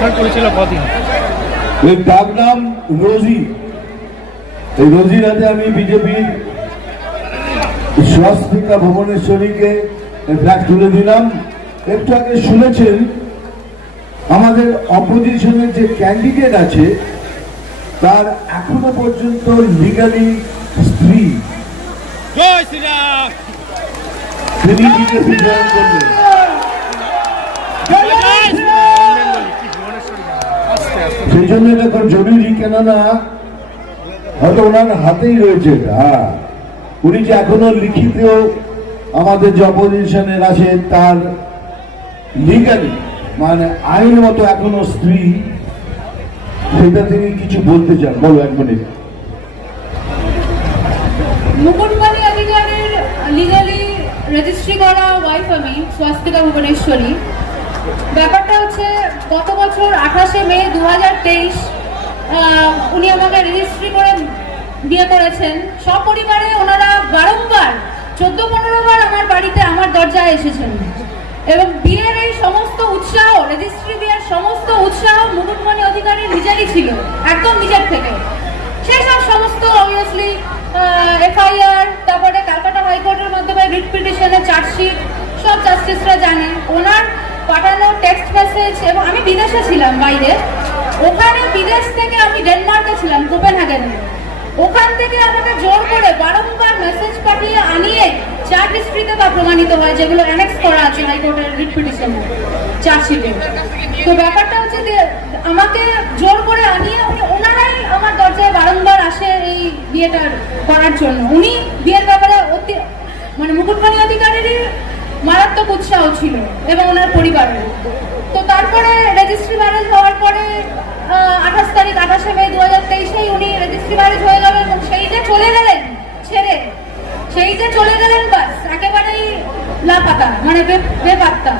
ছাড় করেছিল কদিন? ওই ডাক নাম রোজি। এই রোজির হাতে আমি বিজেপির স্বাস্থিকা ভুবনেশ্বরীকে ফ্ল্যাগ তুলে দিলাম। একটু আগে শুনেছেন আমাদের অপোজিশনের যে ক্যান্ডিডেট আছে তার এখনও পর্যন্ত লিগালি স্ত্রী। তিনি বিজেপি জয়েন করলেন সেই জন্য এটা খুব জরুরি কেননা হয়তো ওনার হাতেই রয়েছে হ্যাঁ। উনি যে এখনও লিখিত আমাদের যে অপোজিশনের আছে তার লিগালি মানে আইন মতো এখনও স্ত্রী, সেটা তিনি কিছু বলতে চান। বলো এক মিনিট। মুকুটমণি অধিকারের লিগালি রেজিস্ট্রি করা ওয়াইফ আমি স্বাস্তিকা ভুবনেশ্বরী। ব্যাপারটা হচ্ছে, গত বছর আঠাশে মে দু হাজার তেইশ উনি আমাকে রেজিস্ট্রি করে বিয়ে করেছেন। সপরিবারে ওনারা বারংবার চোদ্দ পনেরো বার আমার বাড়িতে আমার দরজায় এসেছেন। এবং বিয়ের এই সমস্ত উৎসাহ রেজিস্ট্রি বিয়ের সমস্ত উৎসাহ মুকুটমণি অধিকারী নিজেরই ছিল, একদম নিজের থেকে। সেই সব সমস্ত অবভিয়াসলি এফআইআর তারপরে ক্যালকাটা হাইকোর্টের মাধ্যমে রিট পিটিশনের চার্জশিট সব জাস্টিসরা জানেন ওনার পাঠানো টেক্সট মেসেজ এবং আমি বিদেশে ছিলাম, বাইরে। ওখানে বিদেশ থেকে আমি ডেনমার্কে ছিলাম, কোপেনহেগেনে। ওখান থেকে আমাকে জোর করে বারংবার মেসেজ পাঠিয়ে আনিয়ে চার্জ হিস্ট্রিতে তা প্রমাণিত হয়, যেগুলো অ্যানেক্স করা আছে হাইকোর্টের রিট পিটিশনে চার্জশিটে তো ব্যাপারটা হচ্ছে যে, আমাকে জোর করে আনিয়ে উনি ওনারাই আমার দরজায় বারংবার আসে এই বিয়েটা করার জন্য। উনি বিয়ের ব্যাপারে অতি মানে মুকুটমণি অধিকারীরই মারাত্মক উৎসাহ ছিল এবং ওনার পরিবারের। তো তারপরে রেজিস্ট্রি ম্যারেজ হওয়ার পরে আঠাশ তারিখ, আঠাশে মে দু হাজার তেইশেই উনি রেজিস্ট্রি ম্যারেজ হয়ে গেলেন এবং সেই যে চলে গেলেন ছেড়ে, সেই যে চলে গেলেন বাস, একেবারেই লাপাতা মানে বেপাত্তা।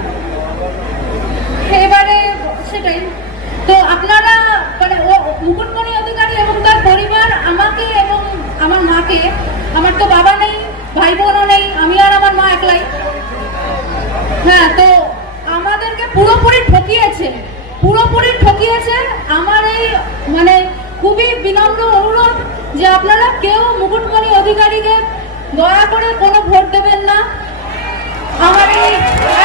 এবারে সেটাই। তো আপনারা মানে ও, মুকুটমণি অধিকারী এবং তার পরিবার, আমাকে এবং আমার মাকে, আমার তো বাবা নেই, ভাই বোনও নেই, আমি আর আমার মা একলাই। হ্যাঁ তো আমাদেরকে পুরোপুরি ঠকিয়েছে। পুরোপুরি ঠকিয়েছে আমার এই মানে খুবই বিনম্র অনুরোধ যে আপনারা কেউ মুকুটমণি অধিকারীকে দয়া করে কোনো ভোট দেবেন না। আমার এই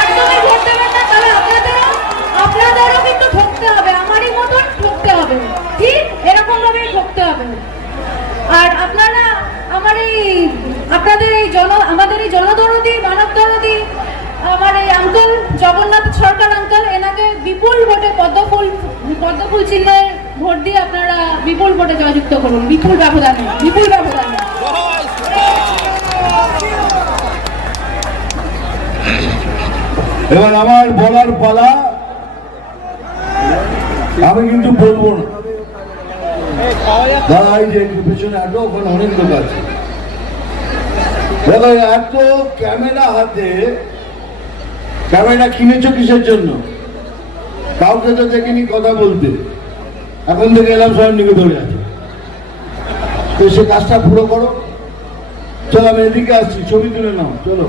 একদমই ভোট দেবেন না, তাহলে আপনাদেরও আপনাদেরও কিন্তু ঠকতে হবে, আমারই মতন ঠকতে হবে। ঠিক এরকম ভাবেই ঠকতে হবে। আর আপনারা, আমার এই, আপনাদের এই জন, আমাদের এই জনদরদি আমার এই আঙ্কল জগন্নাথ সরকার আঙ্কল এনাকে বিপুল ভোটে পদ্মফুল পদ্মফুল চিহ্নে ভোট দিয়ে আপনারা বিপুল ভোটে জয়যুক্ত করুন। বিপুল ব্যবধানে বিপুল ব্যবধানে। এবার আমার বলার পালা, আমি কিন্তু বলব না। দাদা, এই যে পেছনে এত ওখানে অনেক লোক আছে। দাদা, এত ক্যামেরা হাতে ক্যামেরা কিনেছো কিসের জন্য? কাউকে তো দেখিনি কথা বলতে। এখন থেকে এলাম সব নিকে ধরে আছে। তো সে কাজটা পুরো করো। চলো আমি এদিকে আসছি, ছবি তুলে নাও, চলো।